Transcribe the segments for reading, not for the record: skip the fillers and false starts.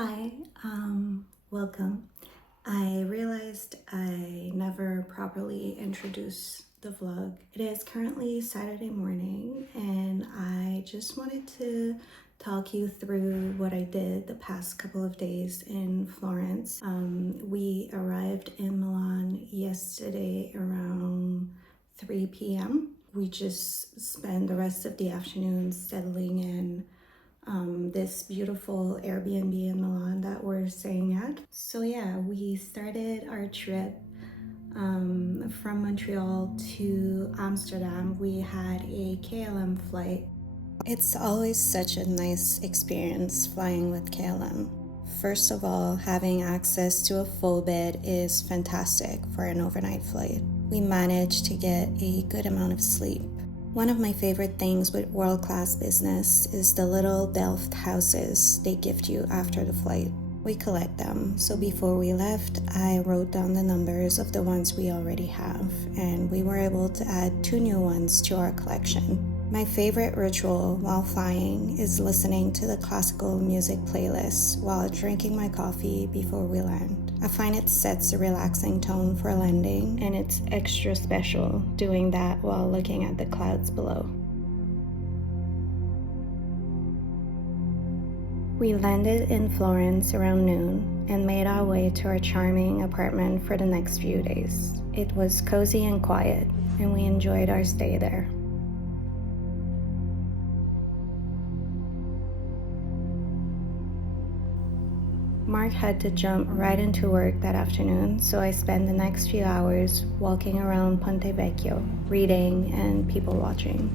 Hi, welcome. I realized I never properly introduced the vlog. It is currently Saturday morning, and I just wanted to talk you through what I did the past couple of days in Florence. We arrived in Milan yesterday around 3 p.m. We just spent the rest of the afternoon settling in this beautiful Airbnb in Milan that we're staying at. So yeah, we started our trip from Montreal to Amsterdam. We had a KLM flight. It's always such a nice experience flying with KLM. First of all, having access to a full bed is fantastic for an overnight flight. We managed to get a good amount of sleep. One of my favorite things with world-class business is the little Delft houses they gift you after the flight. We collect them, so before we left, I wrote down the numbers of the ones we already have, and we were able to add 2 new ones to our collection. My favorite ritual while flying is listening to the classical music playlist while drinking my coffee before we land. I find it sets a relaxing tone for landing, and it's extra special doing that while looking at the clouds below. We landed in Florence around noon and made our way to our charming apartment for the next few days. It was cozy and quiet, and we enjoyed our stay there. Mark had to jump right into work that afternoon, so I spent the next few hours walking around Ponte Vecchio, reading and people watching.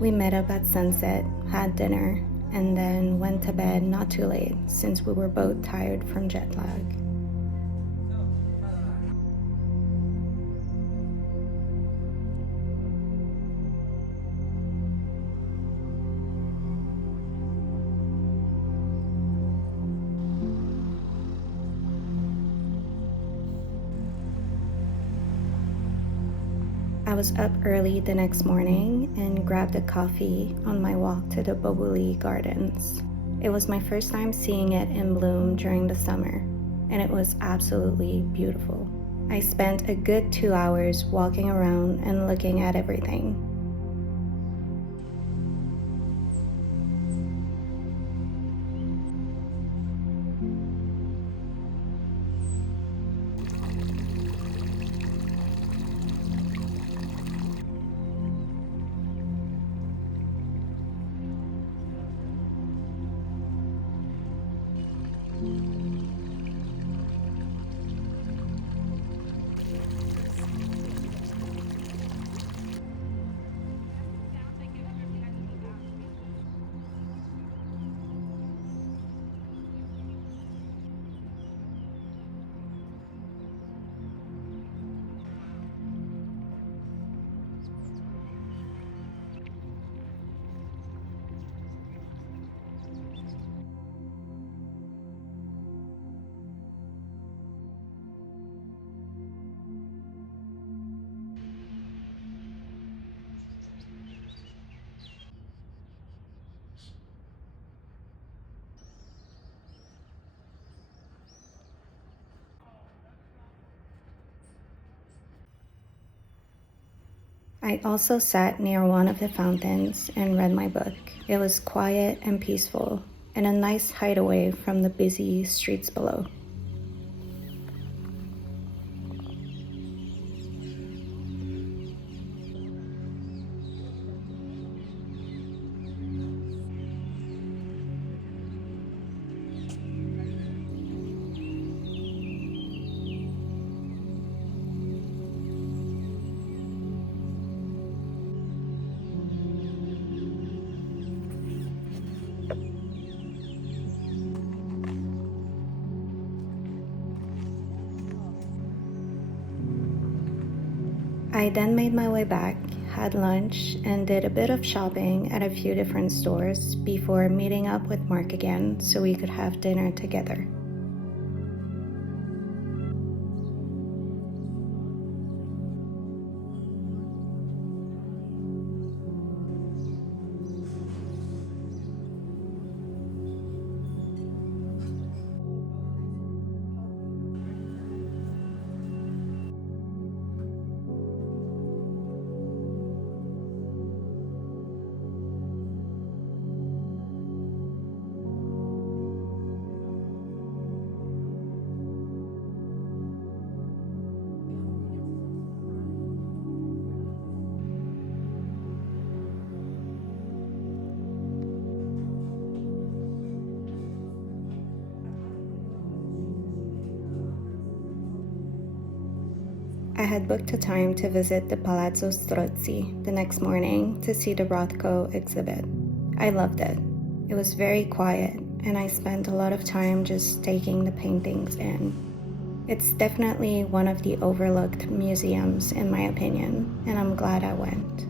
We met up at sunset, had dinner, and then went to bed not too late since we were both tired from jet lag. I was up early the next morning and grabbed a coffee on my walk to the Boboli Gardens. It was my first time seeing it in bloom during the summer, and it was absolutely beautiful. I spent a good 2 hours walking around and looking at everything. I also sat near one of the fountains and read my book. It was quiet and peaceful, and a nice hideaway from the busy streets below. I then made my way back, had lunch, and did a bit of shopping at a few different stores before meeting up with Mark again so we could have dinner together. I had booked a time to visit the Palazzo Strozzi the next morning to see the Rothko exhibit. I loved it. It was very quiet, and I spent a lot of time just taking the paintings in. It's definitely one of the overlooked museums, in my opinion, and I'm glad I went.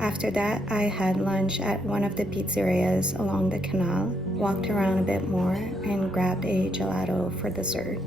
After that, I had lunch at one of the pizzerias along the canal, walked around a bit more, and grabbed a gelato for dessert.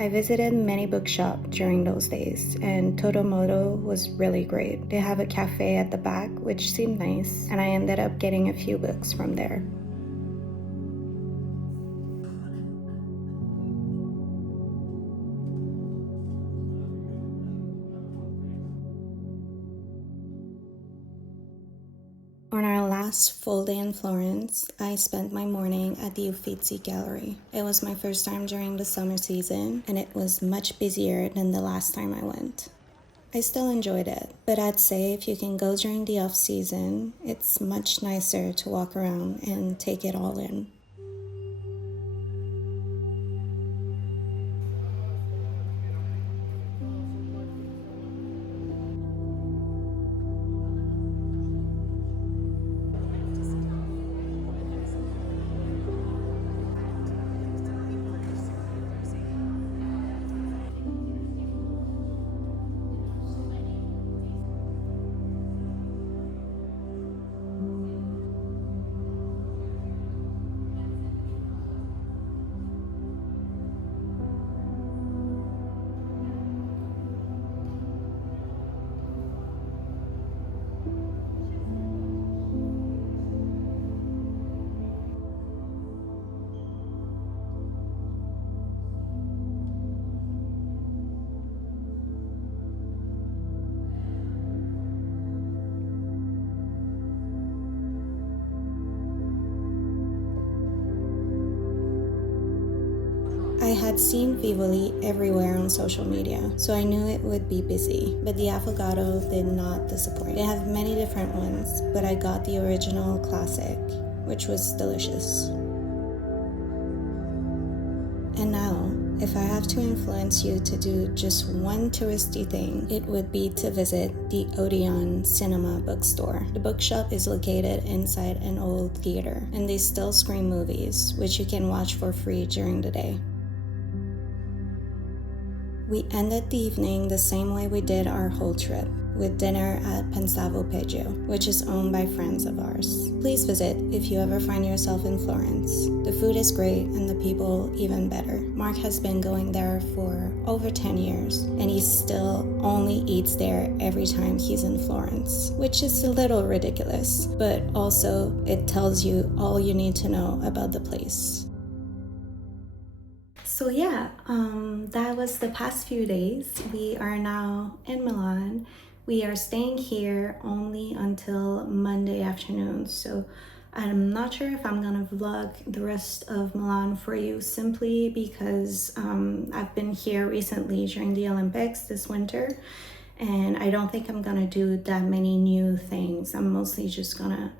I visited many bookshops during those days, and Todomodo was really great. They have a cafe at the back, which seemed nice, and I ended up getting a few books from there. On our last full day in Florence, I spent my morning at the Uffizi Gallery. It was my first time during the summer season, and it was much busier than the last time I went. I still enjoyed it, but I'd say if you can go during the off season, it's much nicer to walk around and take it all in. I had seen Vivoli everywhere on social media, so I knew it would be busy, but the avocado did not disappoint. They have many different ones, but I got the original classic, which was delicious. And now, if I have to influence you to do just one touristy thing, it would be to visit the Odeon Cinema bookstore. The bookshop is located inside an old theater, and they still screen movies, which you can watch for free during the day. We ended the evening the same way we did our whole trip, with dinner at Pensavo Peggio, which is owned by friends of ours. Please visit if you ever find yourself in Florence. The food is great and the people even better. Mark has been going there for over 10 years, and he still only eats there every time he's in Florence, which is a little ridiculous, but also it tells you all you need to know about the place. So yeah, that was the past few days. We are now in Milan. We are staying here only until Monday afternoon. So I'm not sure if I'm gonna vlog the rest of Milan for you, simply because I've been here recently during the Olympics this winter, and I don't think I'm gonna do that many new things. I'm mostly just gonna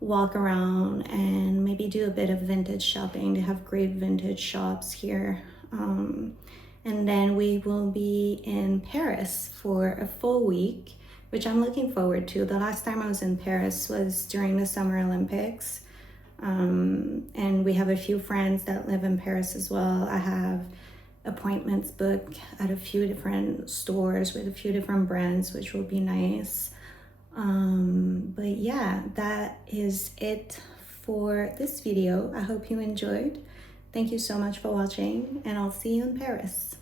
walk around and maybe do a bit of vintage shopping. They have great vintage shops here. And then we will be in Paris for a full week, which I'm looking forward to. The last time I was in Paris was during the Summer Olympics. And we have a few friends that live in Paris as well. I have appointments booked at a few different stores with a few different brands, which will be nice. But yeah, that is it for this video. I hope you enjoyed. Thank you so much for watching, and I'll see you in Paris.